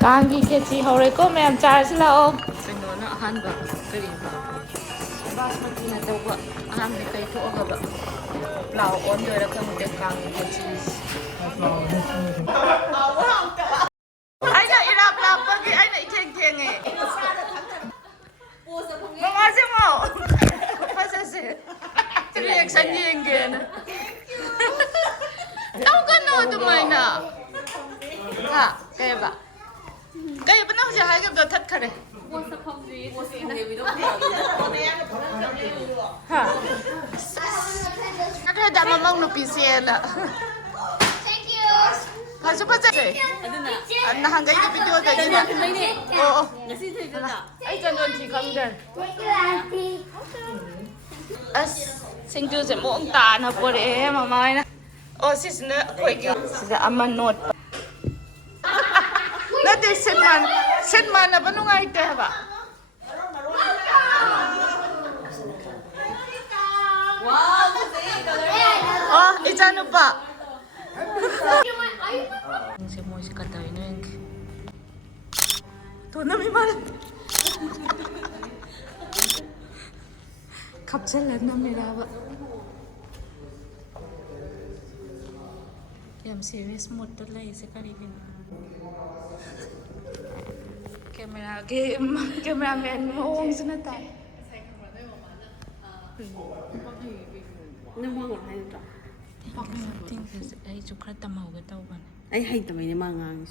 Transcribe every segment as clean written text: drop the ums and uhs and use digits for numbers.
Kanghi Khechri hore ko ma'am charge lao. Kano na hanba kari basmati na tawba ahamne kay to agaba. Lao on do ra kang de Kanghi Khechri. Ai na irap lap pagi ai na itheng theng e. Mga simo. Pasase. Reaction yeng ge na. Tao kano dumay na. Ha, kaya ba? Kaya ba na siya hagap do tat khare? Ha. Kada da mamang no pisela. Thank you. Pasu pa sa. Aduna. An hangay ni video da gina. Oo. Ngasi thay da. Ai jan don thi khang dan. Thank you auntie. As singju se mo ang ta na pore mamay na. Oh sis na koi ki. Sida aman note. Nade setman na ba nung ay te ba? Wow, oh, ichano pa. Si mo si katay no yung. To na mi mal. Kapsalan na mi ba? Kaya serious mood talay sa karibin. Cameraman mo ang sunatan. Nang mga hay ta. Think is ay sukrat tamaw ga taw ban. Ay hay tamay ni mga ang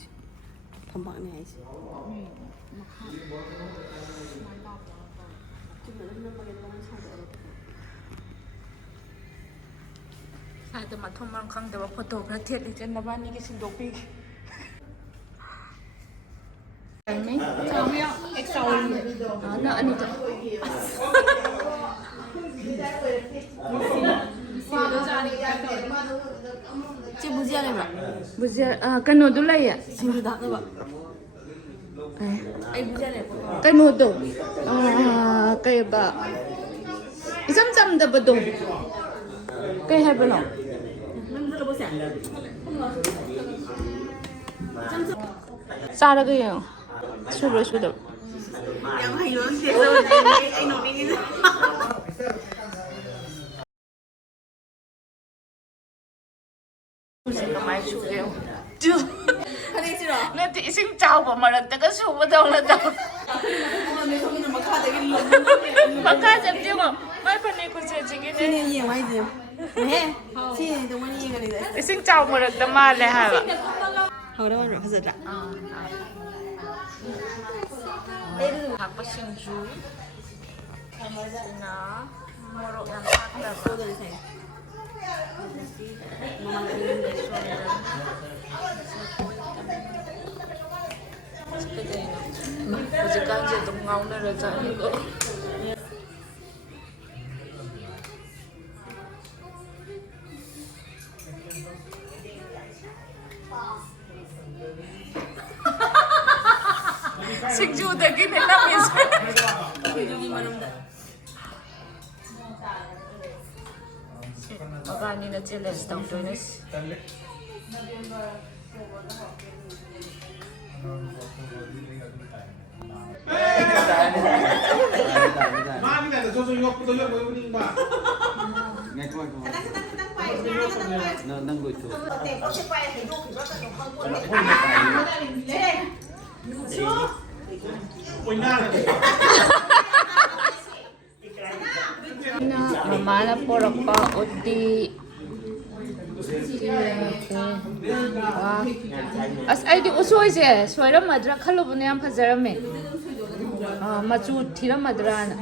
thambak ni ay. Sa ta mathom kang da photo pra thiet li chen na ban ni ki sin dok pi. Ini na ani to. Ci bujia le ba? Bujia kano du lai ya? Singju dak ba? Ay bujia le. Kano do? Kay ba? Isam da ba do? Kay ha ba no? Sara ga yo. Sudah. Yang hayo siya ay no ni. Kamay sudah. Kani siro. Nanti ising chow ba marag taga suba daw na daw. Baka sabdi mo. May panay ko siya sige ni. Ni yang mai ji. Eh, si de wani yang ni de. Ising chow marag da male ha ba. Hao da wan ro khasa da. Apa singju? Na morok yang patah. So da sai. Mama ni de so da. Kasi kanje tong ngau na ra cha ni ko. Singju da gini na mis. Magani na challenge daw to nes. Mami na so yung puto yung mo ba? Nang go to. Mamala porok pa udi. As ay di usoy je, soira madra khalo bune am phajarame. Machu thira madra na.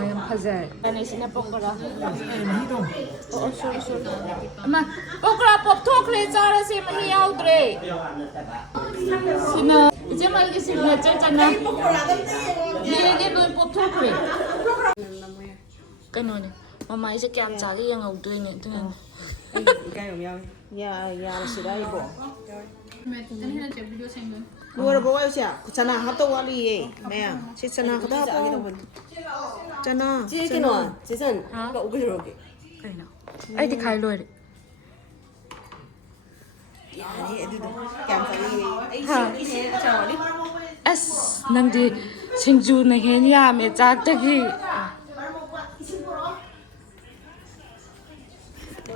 Yang phajar. Ani sina pokora. Sorry. Ama pokora pop thokle chara se mahi yaudre. Sina ije mal ki sina chana. Ye don pop thokle. Cái nồi này, mama sẽ kèm trả cái ngầu tươi này, tức là cái của nhau, nhà là sự đây bộ. mẹ tụi nó là chụp video xem luôn. Mua được bao nhiêu chả? Chana hấp tàu ali mẹ, chị chana hấp tàu. Chana. Chị cái nào? Chị dân. Cậu cái rồi kì. Kaya Ay, di kayo Lord. As, nandi singju na henya me chagtagi.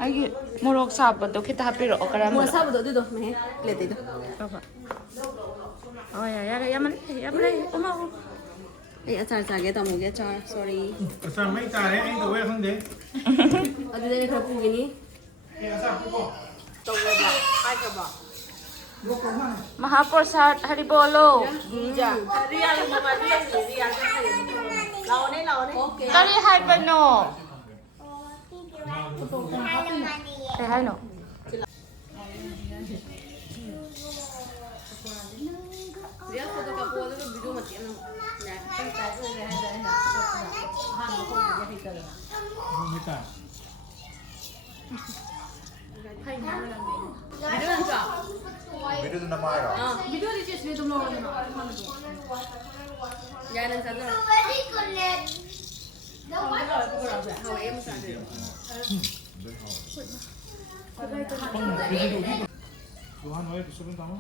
Ay, morok sabado kita hapiro o karamo. Mo sabado dito, me. Plate dito. Baba. Oh, yaman. Uma. Ay, achar chage tamo ge achar. Sorry. Asa may tare ay to way khande. Adida ni khra pugini. Asa puko. Tawba. Ai ka ba. Mahaprasad Haribolo. Gija. Real mama real ka hai. Lao ne. Okay. Kari hai bano. Say hi no. Real photo ka po do video mati ano. Na. Mita. Video lang ka. Video na maya. Video di chess ni tum logo na. Yan ang sagot. How am sa dito. Johan hoy susun tamo.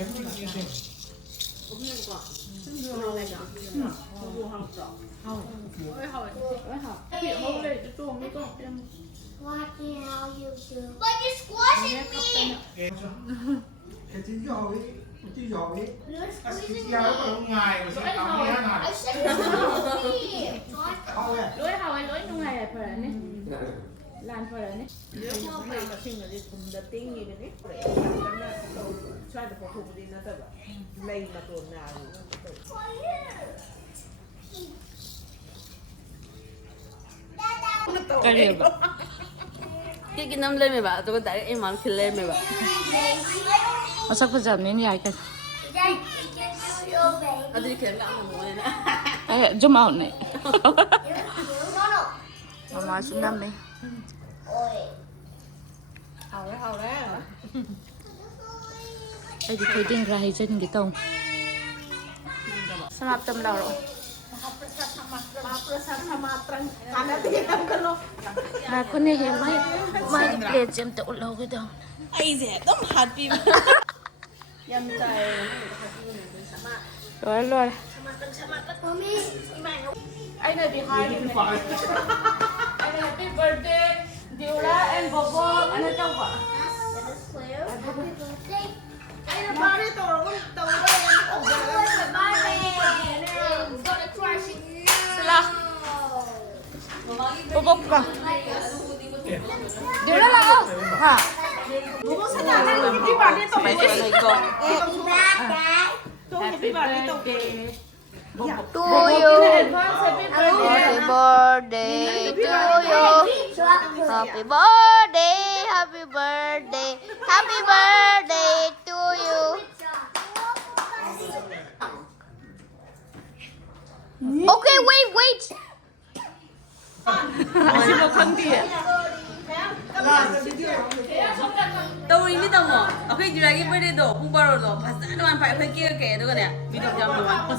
Everything is same. What the hell you do? Like you're squashing me! Khrechi giỏi. You're squeezing me! Giỏi có ngày mà sẽ tắm nhá này. I said you're squeezing me! Thôi. lối hào ấy lối nung này phải này lan phải này nếu mà phải mà sinh là đi cùng đặt tiếng gì đấy để xoay được phục đi nó tập lên mà tuần nào Kari ba? Cái năm lên mày bảo tôi có tại em món khi lên mày bảo. Masak pa jam ni ay ka. Dad, you can do your baby. Anh đi kèm lại mà muốn nè. Ay, zoom out ni. No. Mama sunam ni. Oi. hào đấy Ay, di kayo ting rahi dyan gitong. Samap tam daw ro. Na ko ni he may plate jam ta ulaw ko daw. Ai dè, tấm hạt bìm. Yam chay. Rồi. Mommy. Ay na di hai ni. Ay happy birthday Diura and Bobo. Ano daw ba? That is clear. Happy birthday. Sila. Bobo ka. Diura lang oh. Ha. Mày cho này con. Happy birthday. To you. Happy birthday to you. Happy birthday, happy birthday, happy birthday to you. Okay, wait. Kasi mo Khandi eh. Đâu đi biết đâu mà. Ở khi chị cái bên đây đổ không bao rồi. Phải sẵn nó ăn phải phải kia kẻ nữa nè. Biết đâu cho mình ăn.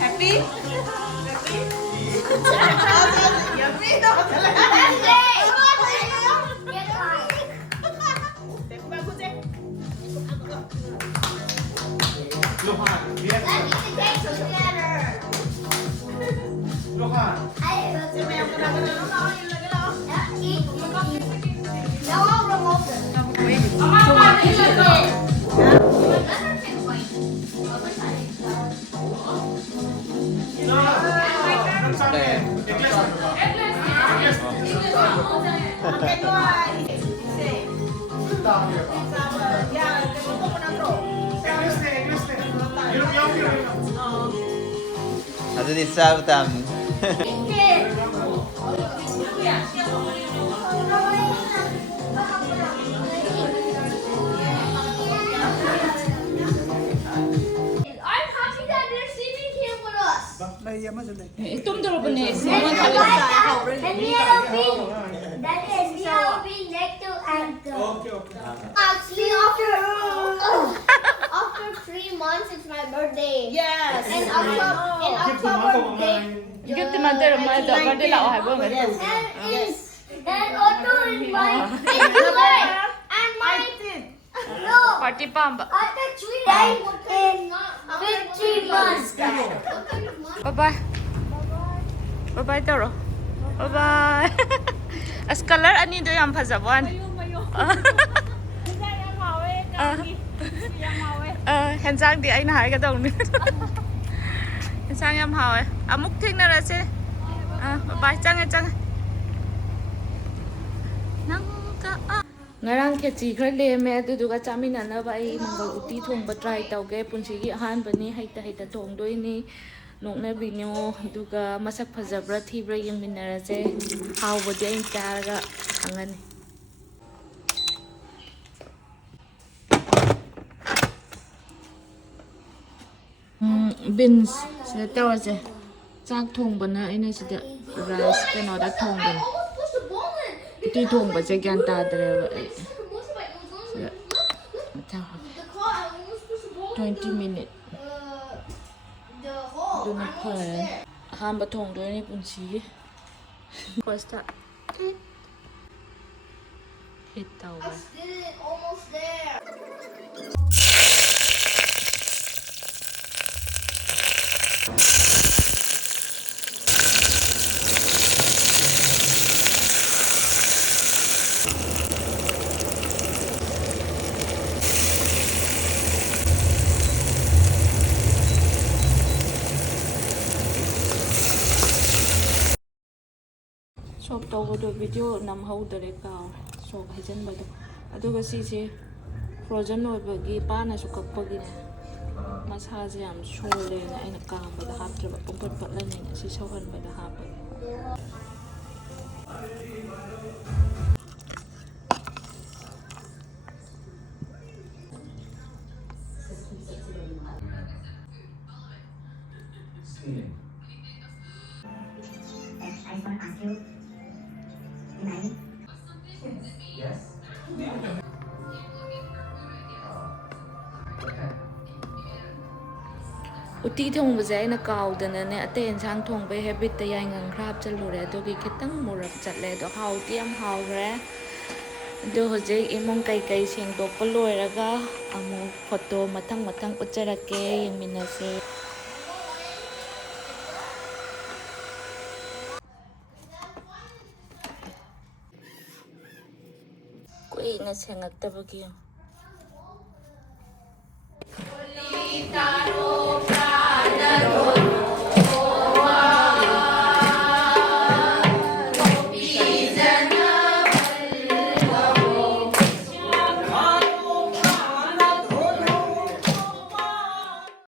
Happy? Johan, Let's eat the cake together. Also die Sautam. I'm happy that they're sleeping here with us. And we are being neck to ankle. Actually, after 3 months, it's my birthday. Yes. And October day. Give the mother birthday lao hai bo ngai. And Otto and my no. Party pamba. After 3 days with 3 months. Bye bye. Bye bye taro. Bye bye. As color ani do yam phajaban. Hensang di ai na hai ka dong ni. Hensang yam hawe. Amuk thing na ra se. Bye bye chang. Nang ka ngarang khechri khar leme aduduga chaminanaba ai mangal uti thongba try tauge punsigi ahanbani haita thongdoini nokna binyo aduga masak phajabra thibra yengminarase hawbodi ai taraga hangani beans sida tawase chak thongbana aina sida rice kano da thongbana uti thongba je gyan tadreba 20 minutes. Do not plan. Hamba thong do ni punchi. Costa. It tawba. Almost there. Shop tawdo video nam hawdare ka shop hajan bado aduga si frozen oibagi pana su kakpagi massage yam shole na aina kambada haptraba pumpat patlani na si sohan bada hapa uti thong ba jai na kaw dana ne aten sang thong be habit ta yai ngang khrap chalure to gi khitang murak chatle do haw tiam haw re do hoje imong kai seng to poloi raga amu photo mathang ucharake yengminase koi na sengak tabagi Taro